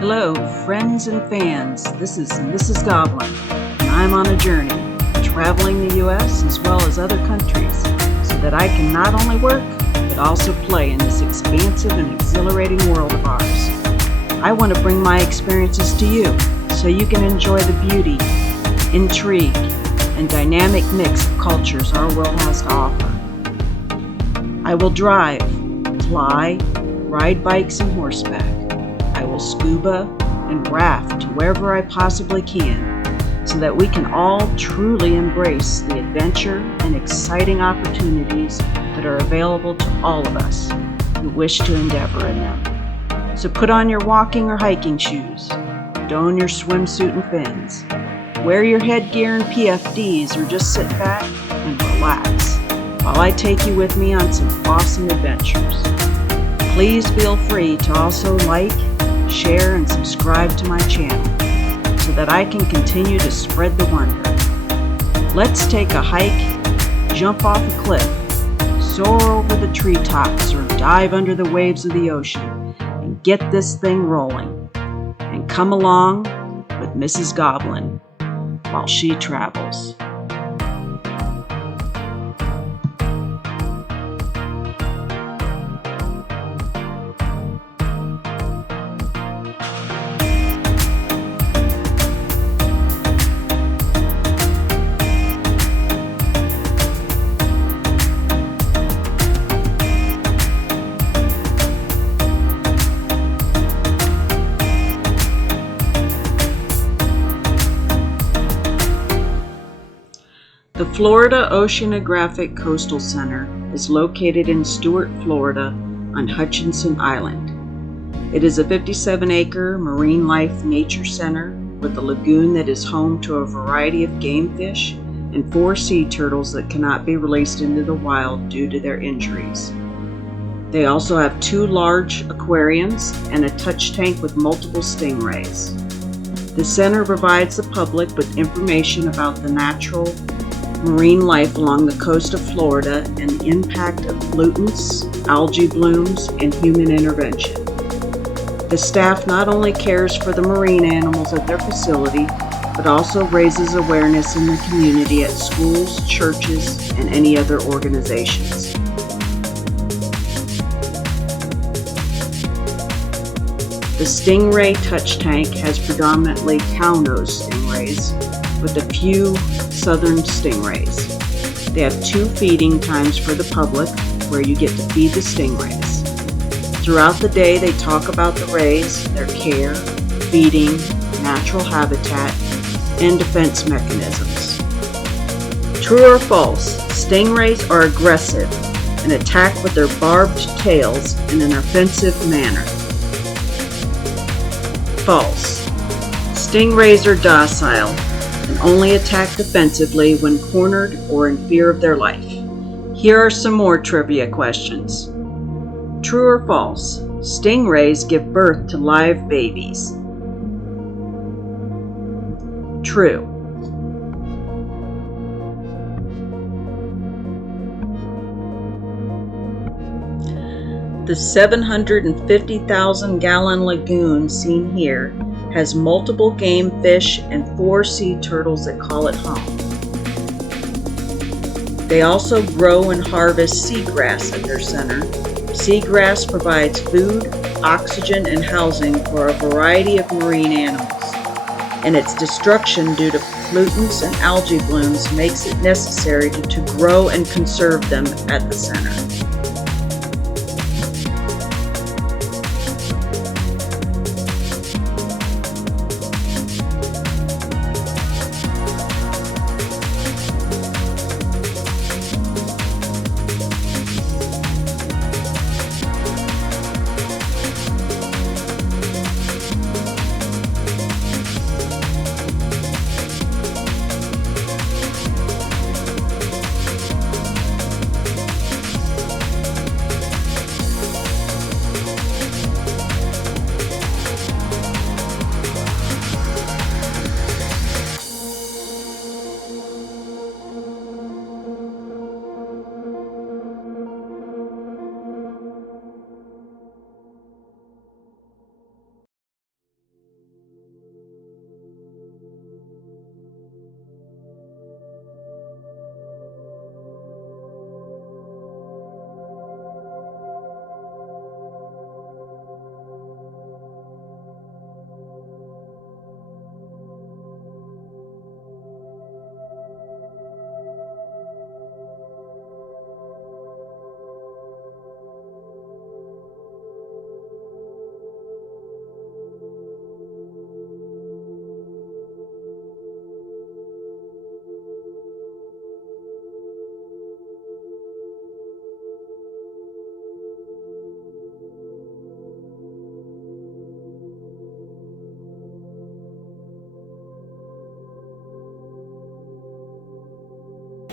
Hello, friends and fans. This is Mrs. Goblin, and I'm on a journey, traveling the U.S. as well as other countries, so that I can not only work, but also play in this expansive and exhilarating world of ours. I want to bring my experiences to you, so you can enjoy the beauty, intrigue, and dynamic mix of cultures our world has to offer. I will drive, fly, ride bikes and horseback. I will scuba and raft to wherever I possibly can, so that we can all truly embrace the adventure and exciting opportunities that are available to all of us who wish to endeavor in them. So put on your walking or hiking shoes, don your swimsuit and fins, wear your headgear and PFDs, or just sit back and relax while I take you with me on some awesome adventures. Please feel free to also like, share, and subscribe to my channel so that I can continue to spread the wonder. Let's take a hike, jump off a cliff, soar over the treetops, or dive under the waves of the ocean and get this thing rolling. And come along with Mrs. Goblin while she travels. The Florida Oceanographic Coastal Center is located in Stuart, Florida on Hutchinson Island. It is a 57-acre marine life nature center with a lagoon that is home to a variety of game fish and 4 sea turtles that cannot be released into the wild due to their injuries. They also have 2 large aquariums and a touch tank with multiple stingrays. The center provides the public with information about the natural marine life along the coast of Florida and the impact of pollutants, algae blooms, and human intervention. The staff not only cares for the marine animals at their facility, but also raises awareness in the community at schools, churches, and any other organizations. The Stingray touch tank has predominantly cow-nosed stingrays, with a few southern stingrays. They have 2 feeding times for the public, where you get to feed the stingrays. Throughout the day, they talk about the rays, their care, feeding, natural habitat, and defense mechanisms. True or false, stingrays are aggressive and attack with their barbed tails in an offensive manner. False. Stingrays are docile and only attack defensively when cornered or in fear of their life. Here are some more trivia questions. True or false? Stingrays give birth to live babies. True. The 750,000-gallon lagoon seen here has multiple game fish and 4 sea turtles that call it home. They also grow and harvest seagrass at their center. Seagrass provides food, oxygen, and housing for a variety of marine animals, and its destruction due to pollutants and algae blooms makes it necessary to grow and conserve them at the center.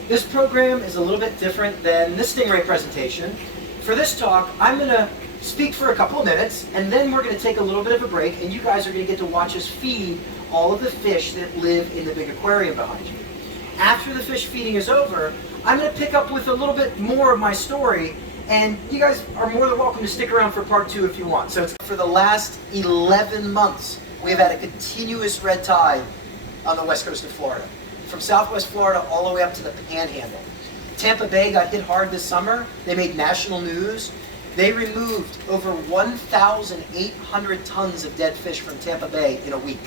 This program is a little bit different than the stingray presentation. For this talk, I'm going to speak for a couple of minutes, and then we're going to take a little bit of a break, and you guys are going to get to watch us feed all of the fish that live in the big aquarium behind you. After the fish feeding is over, I'm going to pick up with a little bit more of my story, and you guys are more than welcome to stick around for part 2 if you want. So for the last 11 months, we've had a continuous red tide on the west coast of Florida. From southwest Florida all the way up to the Panhandle. Tampa Bay got hit hard this summer. They made national news. They removed over 1,800 tons of dead fish from Tampa Bay in a week.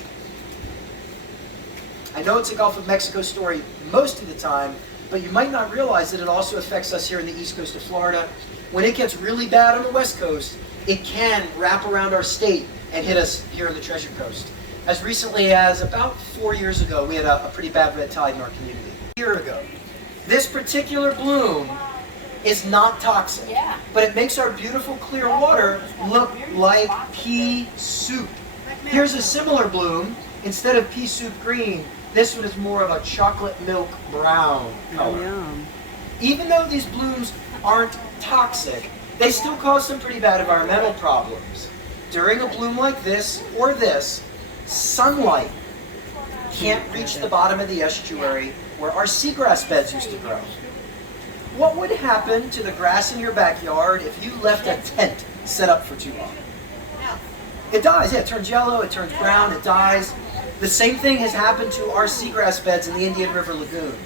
I know it's a Gulf of Mexico story most of the time, but you might not realize that it also affects us here in the east coast of Florida. When it gets really bad on the west coast, it can wrap around our state and hit us here in the Treasure Coast. As recently as about 4 years ago, we had a pretty bad red tide in our community. A year ago. This particular bloom is not toxic, but it makes our beautiful clear water look like pea soup. Here's a similar bloom. Instead of pea soup green, this one is more of a chocolate milk brown color. Yum. Even though these blooms aren't toxic, they still cause some pretty bad environmental problems. During a bloom like this or this, sunlight can't reach the bottom of the estuary where our seagrass beds used to grow. What would happen to the grass in your backyard if you left a tent set up for too long? It dies. Yeah, it turns yellow, it turns brown, it dies. The same thing has happened to our seagrass beds in the Indian River Lagoon.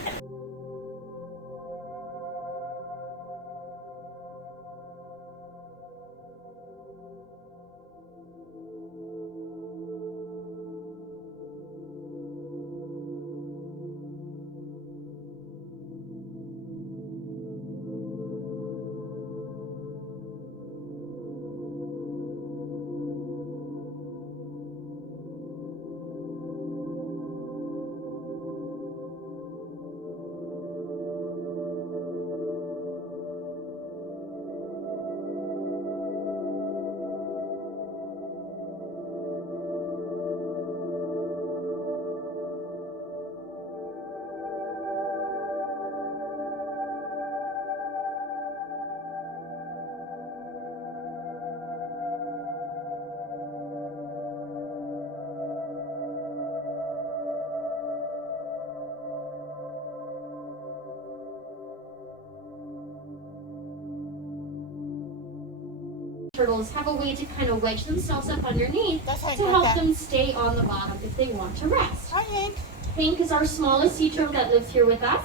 Turtles have a way to kind of wedge themselves up underneath to help them stay on the bottom if they want to rest. Hi, Hank. Hank is our smallest sea turtle that lives here with us.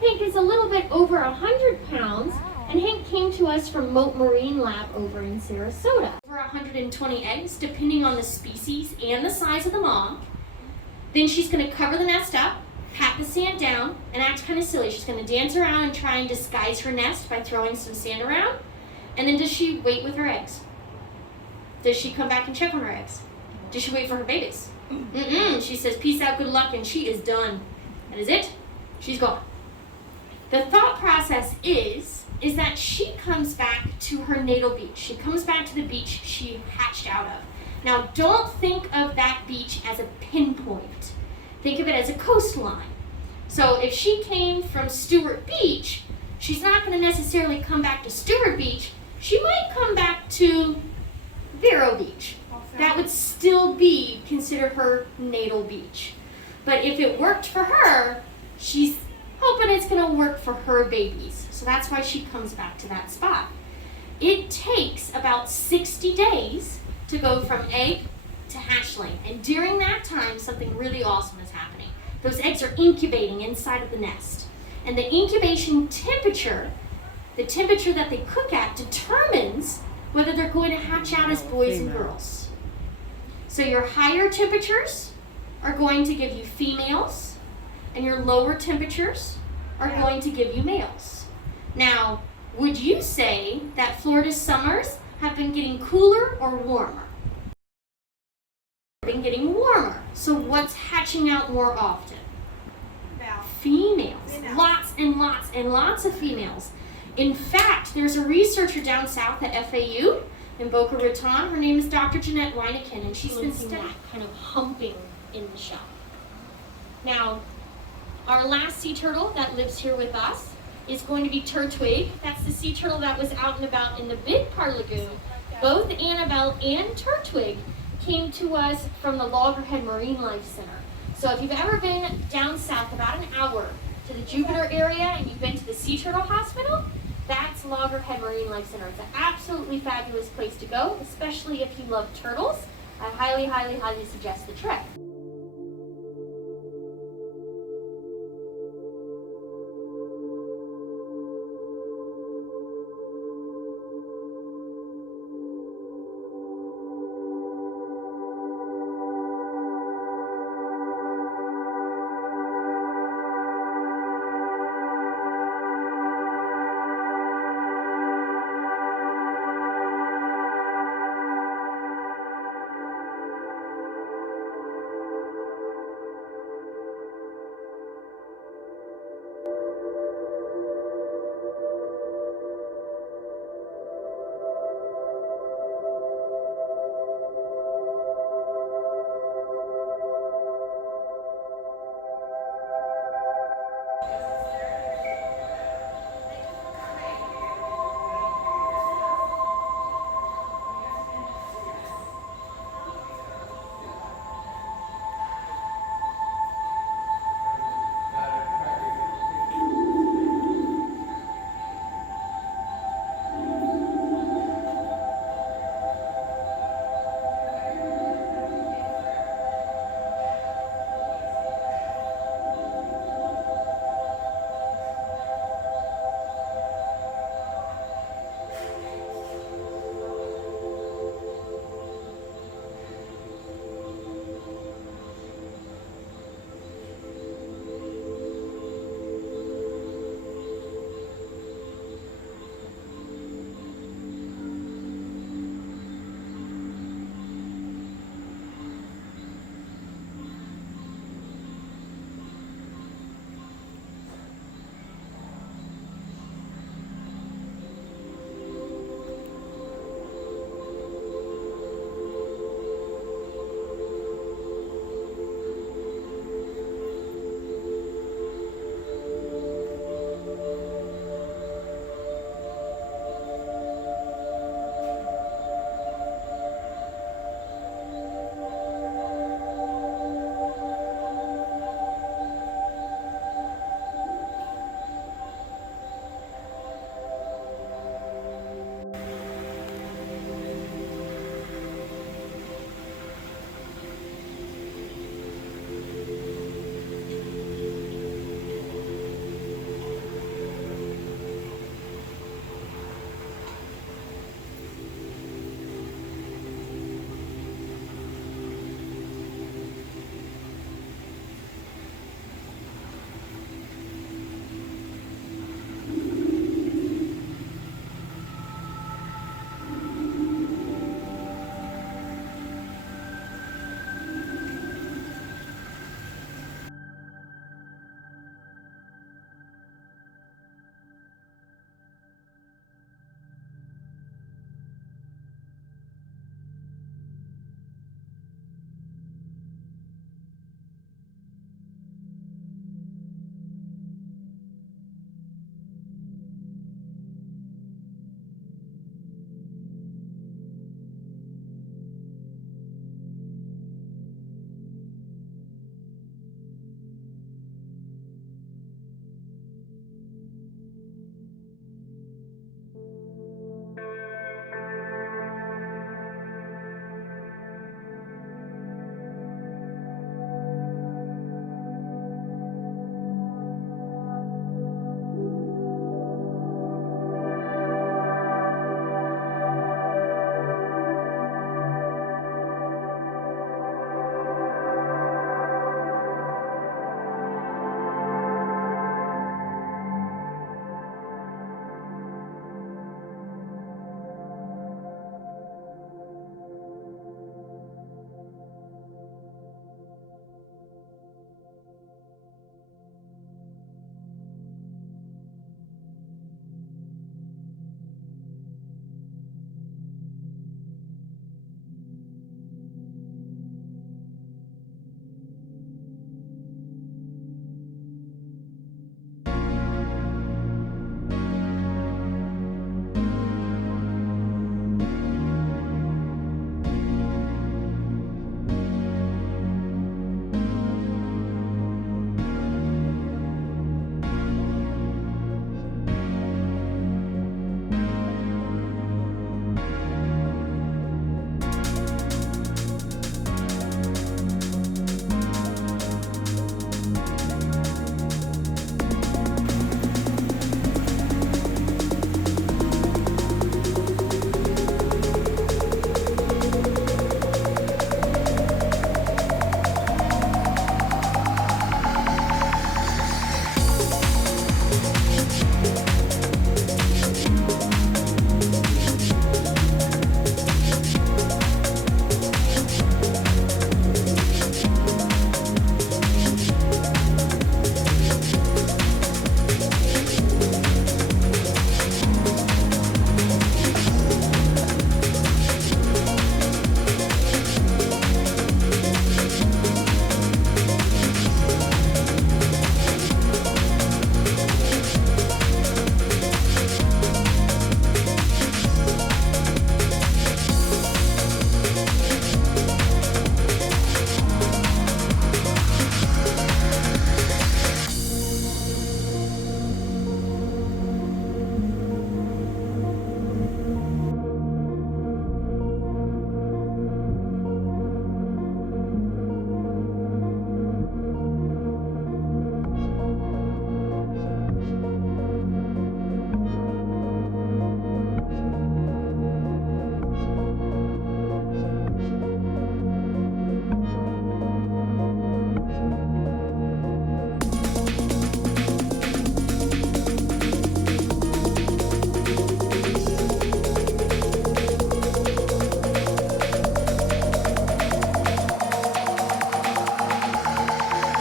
Hank is a little bit over 100 pounds, and Hank came to us from Moat Marine Lab over in Sarasota. Over 120 eggs, depending on the species and the size of the mom. Then she's going to cover the nest up, pat the sand down, and act kind of silly. She's going to dance around and try and disguise her nest by throwing some sand around. And then does she wait with her eggs? Does she come back and check on her eggs? Does she wait for her babies? She says, peace out, good luck, and she is done. That is it. She's gone. The thought process is that she comes back to her natal beach. She comes back to the beach she hatched out of. Now, don't think of that beach as a pinpoint. Think of it as a coastline. So if she came from Stuart Beach, she's not going to necessarily come back to Stuart Beach. She might come back to Vero Beach. That would still be considered her natal beach. But if it worked for her, she's hoping it's going to work for her babies. So that's why she comes back to that spot. It takes about 60 days to go from egg to hatchling. And during that time, something really awesome is happening. Those eggs are incubating inside of the nest. And the incubation temperature, the temperature that they cook at, determines whether they're going to hatch out as boys and girls. So your higher temperatures are going to give you females, and your lower temperatures are going to give you males. Now, would you say that Florida's summers have been getting cooler or warmer? Been getting warmer. So what's hatching out more often? Females. Lots and lots and lots of females. In fact, there's a researcher down south at FAU in Boca Raton. Her name is Dr. Jeanette Weineken, and she's been studying kind of humping in the shell. Now, Our last sea turtle that lives here with us is going to be Turtwig. That's the sea turtle that was out and about in the Big Par Lagoon. Both Annabelle and Turtwig came to us from the Loggerhead Marine Life Center. So if you've ever been down south about an hour to the Jupiter area and you've been to the Sea Turtle Hospital, that's Loggerhead Marine Life Center. It's an absolutely fabulous place to go, especially if you love turtles. I highly, highly, highly suggest the trip.